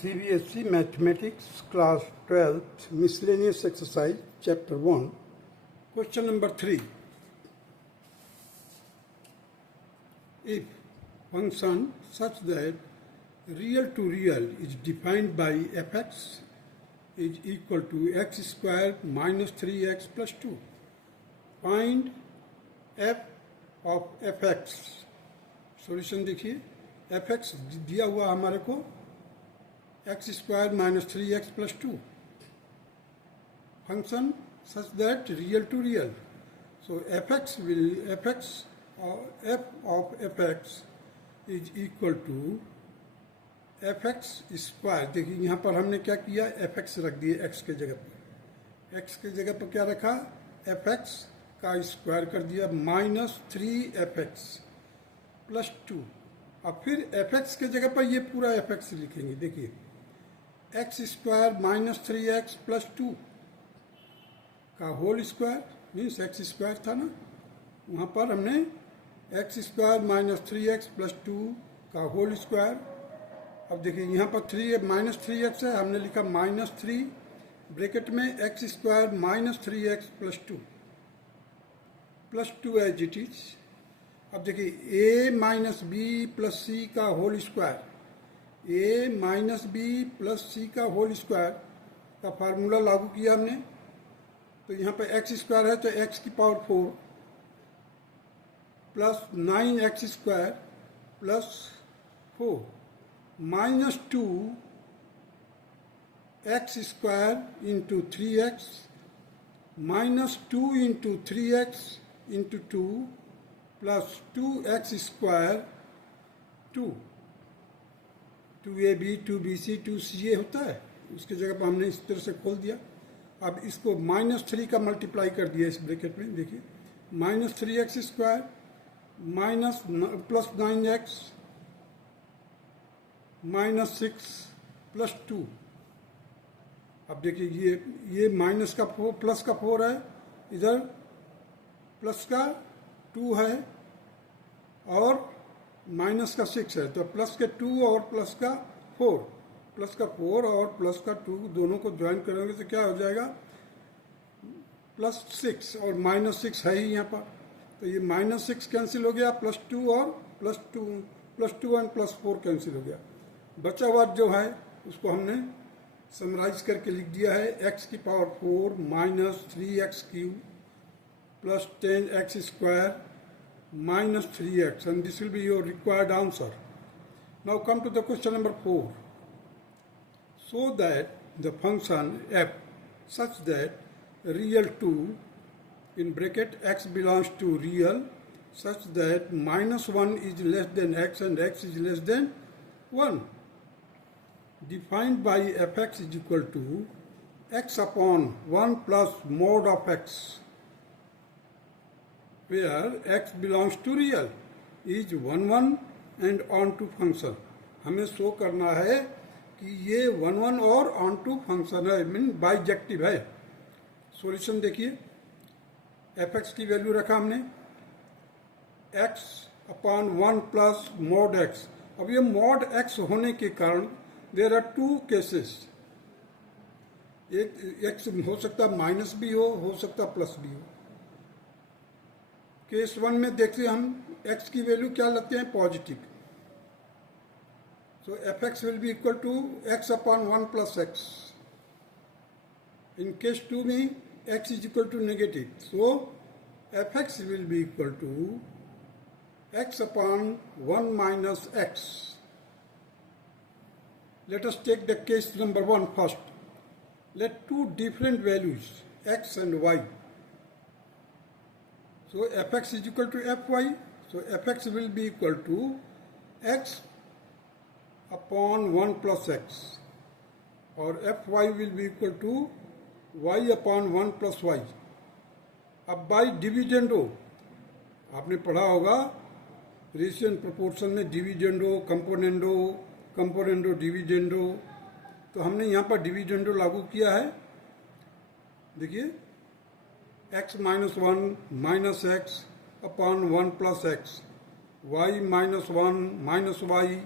CBSE Mathematics Class 12th Miscellaneous Exercise Chapter 1 Question number 3. If function such that real to real is defined by fx is equal to x square minus 3x plus 2, find f of fx. Solution देखिए, fx दिया हुआ हमारे को x square minus 3x plus 2, function such that real to real. So f of fx is equal to fx square. देखिए यहाँ पर हमने क्या किया, fx रख दिए x के जगह पर. x के जगह पर क्या रखा, fx का स्क्वायर कर दिया माइनस 3fx प्लस 2. अब फिर fx के जगह पर ये पूरा fx लिखेंगे. देखिए x square minus 3x plus 2 का whole square means x square था ना, वहाँ पर हमने x square minus 3x plus 2 का होल स्क्वायर. अब देखिए यहाँ पर माइनस 3x है, हमने लिखा माइनस 3 ब्रैकेट में x square minus 3x plus 2 as it is. अब देखिए a minus b plus c का whole square, a minus b plus c का होल स्क्वायर का फार्मूला लागू किया हमने. तो यहाँ पे एक्स स्क्वायर है तो x की पावर 4 प्लस 9x स्क्वायर प्लस 4 माइनस 2 x square into 3x minus 2 into 3x into 2 plus 2x square 2ab 2bc 2ca होता है, उसके जगह पर हमने इस तरह से खोल दिया. अब इसको माइनस 3 का मल्टीप्लाई कर दिया इस ब्रैकेट में. देखिए minus 3x square minus plus 9x minus 6 प्लस 2. अब देखिए ये माइनस का 4 प्लस का 4 है, इधर प्लस का 2 है और माइनस का 6 है. तो प्लस के 2 और प्लस का 4, प्लस का 4 और प्लस का 2 दोनों को ज्वाइन करेंगे तो क्या हो जाएगा, प्लस 6 और माइनस 6 है ही यहाँ पर. तो ये माइनस 6 कैंसिल हो गया, प्लस 2 और प्लस 2 एंड प्लस 4 कैंसिल हो गया. बचा हुआ जो है उसको हमने समराइज करके लिख दिया है x की पावर 4 minus 3x cube plus 10x square minus 3x, and this will be your required answer. Now come to the question number 4. So that the function f such that real to in bracket x belongs to real such that minus 1 is less than x and x is less than 1, defined by fx is equal to x upon 1 plus mod of x where x belongs to real is 1 1 and on to function. हमें शो करना है कि ये 1 1 और on to function है, mean bijective है. सॉल्यूशन देखिए, fx की वैल्यू रखा हमने x upon 1 plus mod x. अब ये मॉड x होने के कारण देयर आर 2 केसेस. एक x हो सकता माइनस भी हो सकता प्लस भी हो. केस 1 में देखते हम x की वैल्यू क्या लेते हैं, positive. So fx will be equal to x upon 1 plus x. In case 2 में x is equal to negative, so fx will be equal to x upon 1 minus x. Let us take the case number 1 first. Let 2 different values x and y. So fx is equal to fy. So fx will be equal to x upon 1 plus x और fy will be equal to y upon 1 plus y. अब by dividendo आपने पढ़ा होगा ratio proportion में, dividendo componendo dividendo. तो हमने यहाँ पर डिविडेंडो लागू किया है. देखिए x minus 1 minus x upon 1 plus x, y minus 1 minus y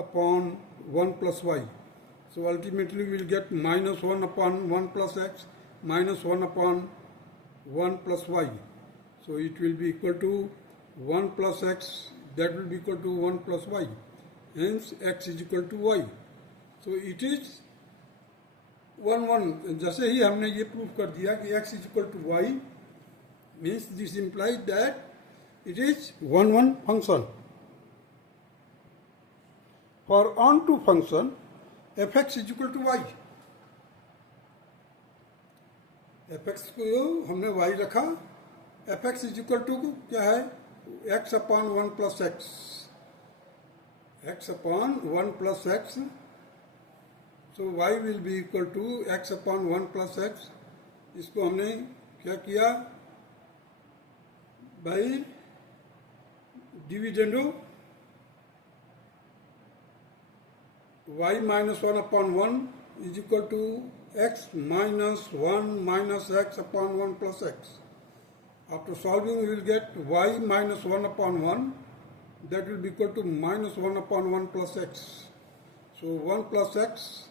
upon 1 plus y. So ultimately we will get minus 1 upon 1 plus x minus 1 upon 1 plus y. So it will be equal to 1 plus x, that will be equal to 1 plus y. Hence x is equal to y. So it is 1 1. जैसे ही हमने ये प्रूफ कर दिया कि x is equal to y, means this implies that it is 1 1 function. For onto function, fx is equal to y. fx को हमने y रखा, fx is equal to क्या है, x upon 1 plus x. x upon 1 plus x. So y will be equal to x upon 1 plus x. इसको हमने क्या किया, by dividendo y minus 1 upon 1 is equal to x minus 1 minus x upon 1 plus x. After solving, we will get y minus 1 upon 1, that will be equal to minus 1 upon 1 plus x. So 1 plus x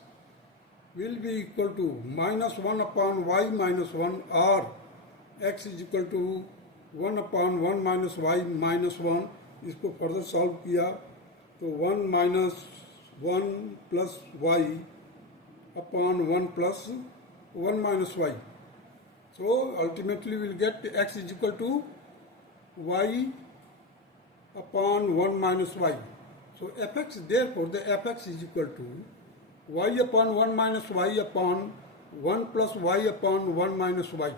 will be equal to minus 1 upon y minus 1, or x is equal to 1 upon 1 minus y minus 1. इसको further solve किया तो 1 minus 1 plus y upon 1 plus 1 minus y. So ultimately we will get x is equal to y upon 1 minus y. So fx, therefore the fx is equal to y upon 1 minus y upon 1 plus y upon 1 minus y.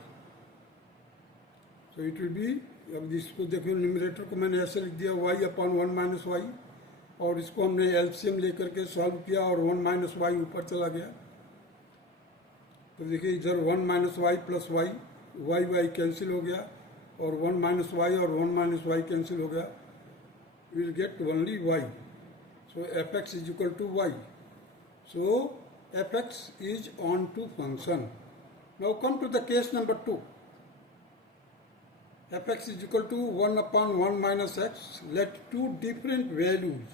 So it will be, अब इसको देखो न्यूमरेटर को मैंने ऐसे लिख दिया y upon 1 minus y, और इसको हमने एलसीएम लेकर के सॉल्व किया और 1 माइनस वाई ऊपर चला गया. तो देखिए इधर 1 minus y plus y, y y cancel हो गया, और 1 माइनस वाई और 1 माइनस वाई कैंसिल हो गया. Will get only y. So f x is equal to y. So f x is onto function. Now come to the case number 2. fx is equal to 1 upon 1 minus x. Let two different values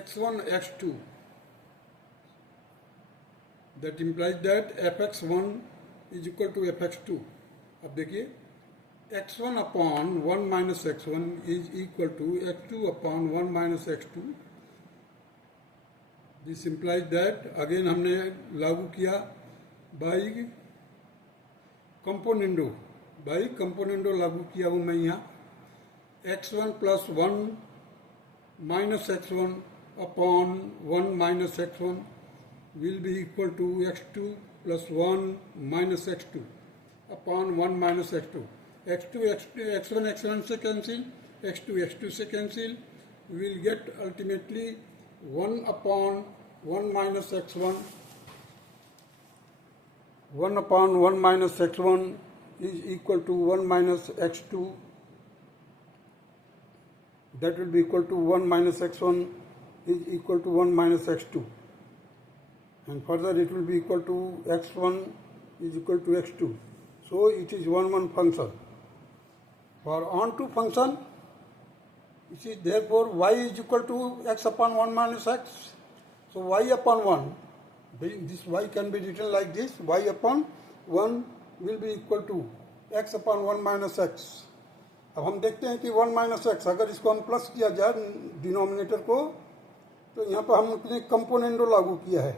x1 x2, that implies that fx1 is equal to fx2. अब देखिए x1 upon 1 minus x1 is equal to x2 upon 1 minus x2. This implies that, again हमने लागू किया by componendo. भाई कंपोनेंडो लागू किया हूँ मैं यहाँ. x1 plus 1 minus x1 upon 1 minus x1 will be equal to x2 plus 1 minus x2 upon 1 minus x2. x1 x1 से कैंसिल, x2 x2 से cancel. Will get ultimately 1 upon 1 minus x1, 1 upon 1 minus x1 is equal to 1 minus x2. That will be equal to 1 minus x1 is equal to 1 minus x2. And further it will be equal to x1 is equal to x2. So it is 1 1 function. For onto function, you see, therefore y is equal to x upon 1 minus x. So y upon 1, this y can be written like this, y upon 1 will be equal to x upon 1 minus x. अब हम देखते हैं कि 1 minus x, अगर इसको हम प्लस किया जाए डिनोमिनेटर को, तो यहाँ पर हमने कंपोनेंडो लागू किया है.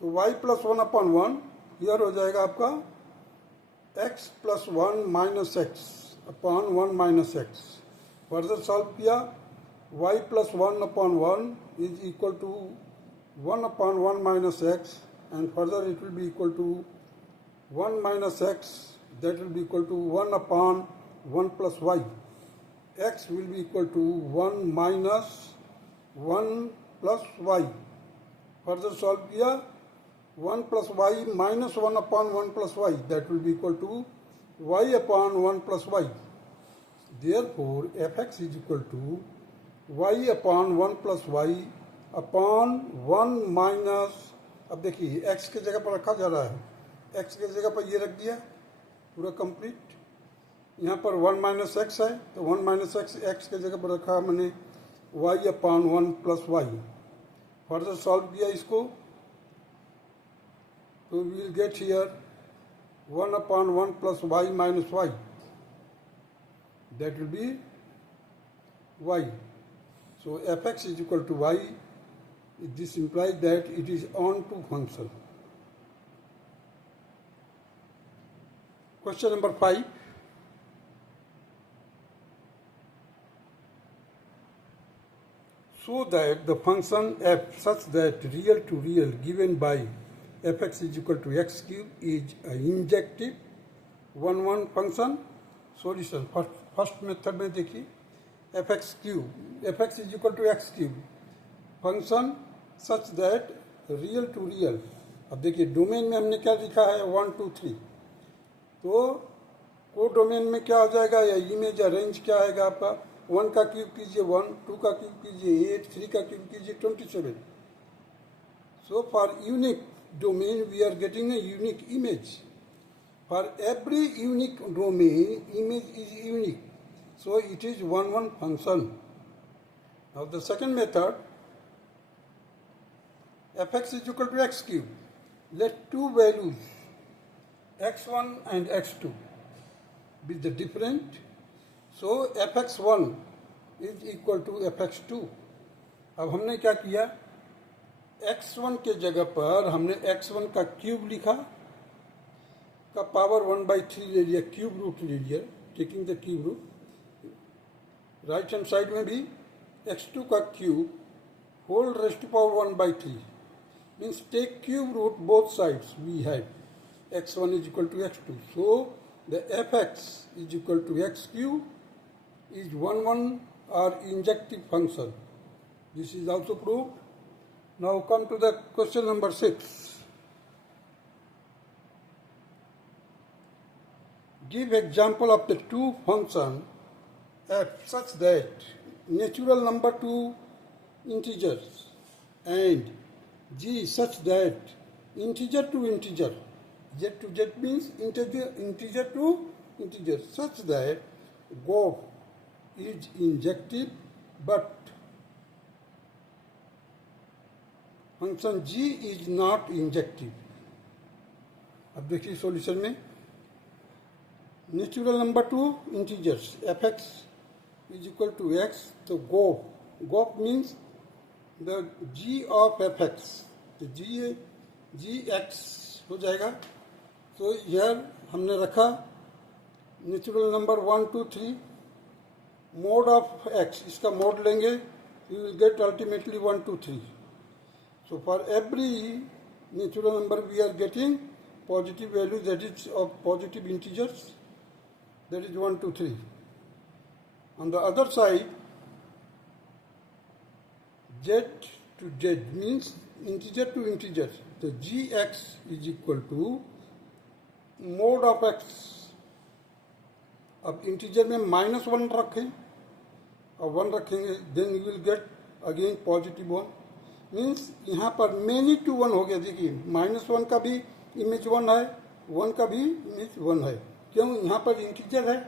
So y plus 1 upon 1 here हो जाएगा आपका x plus 1 minus x upon 1 minus x. Further solve किया, y plus 1 upon 1 is equal to 1 upon 1 minus x, and further it will be equal to 1 minus x, that will be equal to 1 upon 1 plus y. X will be equal to 1 minus 1 plus y. Further solve किया, 1 plus y minus 1 upon 1 plus y, that will be equal to y upon 1 plus y. Therefore fx is equal to y upon 1 plus y upon 1 माइनस, अब देखिए x के जगह पर रखा जा रहा है, x के जगह पर ये रख दिया पूरा कंप्लीट. यहाँ पर 1 माइनस एक्स है, तो 1 माइनस एक्स x के जगह पर रखा मैंने y upon 1 plus y. Further solve किया इसको तो we will get here 1/1 plus y minus y, that will be y. So fx is equal to y. This implies that it is onto function. Question number 5. So that the function f such that real to real given by fx is equal to x cube is an injective one function. Solution. First method में देखिए fx is equal to x cube function such that real to real. अब देखिए डोमेन में हमने क्या लिखा है 1 2 3, तो को डोमेन में क्या हो जाएगा या इमेज या रेंज क्या आएगा आपका 1 का क्यूब कीजिए 1, 2 का क्यूब कीजिए 8, 3 का क्यूब कीजिए 27. So for unique domain we are getting a unique image. For every unique domain, image is unique. So it is one function. Now the second method, fx is equal to x cube. Let two values, x1 and x2, be the different. So fx1 is equal to fx2. अब हमने क्या किया, x1 के जगह पर हमने x1 का क्यूब लिखा, का पावर 1/3 ले लिया, क्यूब रूट ले लिया, taking the cube root. Right hand side में भी x2 का cube whole raised to power 1/3 means take cube root both sides. We have x1 is equal to x2. So the fx is equal to x cube is one or injective function. This is also proved. Now come to the question number 6. Give example of the two function f such that natural number to integers and g such that integer to integer, z to z means integer to integer, such that GOF is injective but function g is not injective. अब देखिए सॉल्यूशन में natural number two integers fx is equal to x, तो GOF means the g of fx, तो gx हो जाएगा. तो यह हमने रखा natural number 1 2 3 mode of x, इसका मोड लेंगे you will get ultimately 1 2 3. So for every natural number we are getting positive value, that is of positive integers, that is 1 2 3. On the other side, z to z means integer to integer. So gx is equal to mode of x. अब integer में -1 रखें और 1 रखेंगे, then you will get again positive 1. Means यहाँ पर many to 1 हो गया. देखिए -1 का भी इमेज 1 है, 1 का भी इमेज 1 है. क्यों, यहाँ पर इंटीजर है,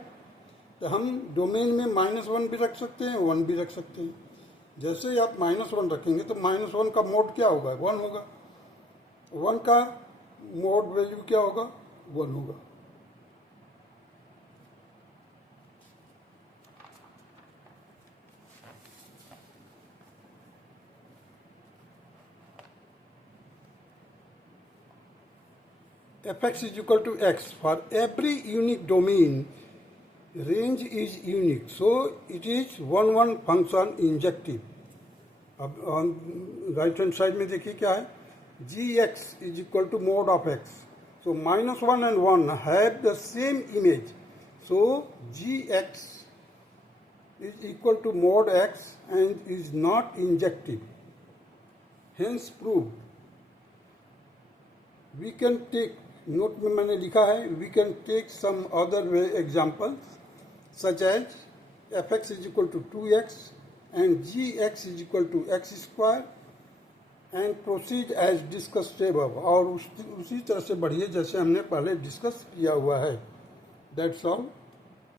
तो हम डोमेन में -1 भी रख सकते हैं, 1 भी रख सकते हैं. जैसे ही आप -1 रखेंगे तो -1 का मोड क्या होगा, 1 होगा. 1 का मोड वैल्यू क्या होगा, 1 होगा. fx is equal to x. For every unique domain, range is unique, so it is one function injective. अब on right hand side में देखिए क्या है, gx is equal to mode of x. So -1 and 1 have the same image, so gx is equal to mode x and is not injective. Hence proved. We can take, note में मैंने लिखा है, we can take some other examples such as fx is equal to 2x and gx is equal to x square and proceed as discussed above. और उसी तरह से बढ़िए जैसे हमने पहले डिस्कस किया हुआ है. That's all.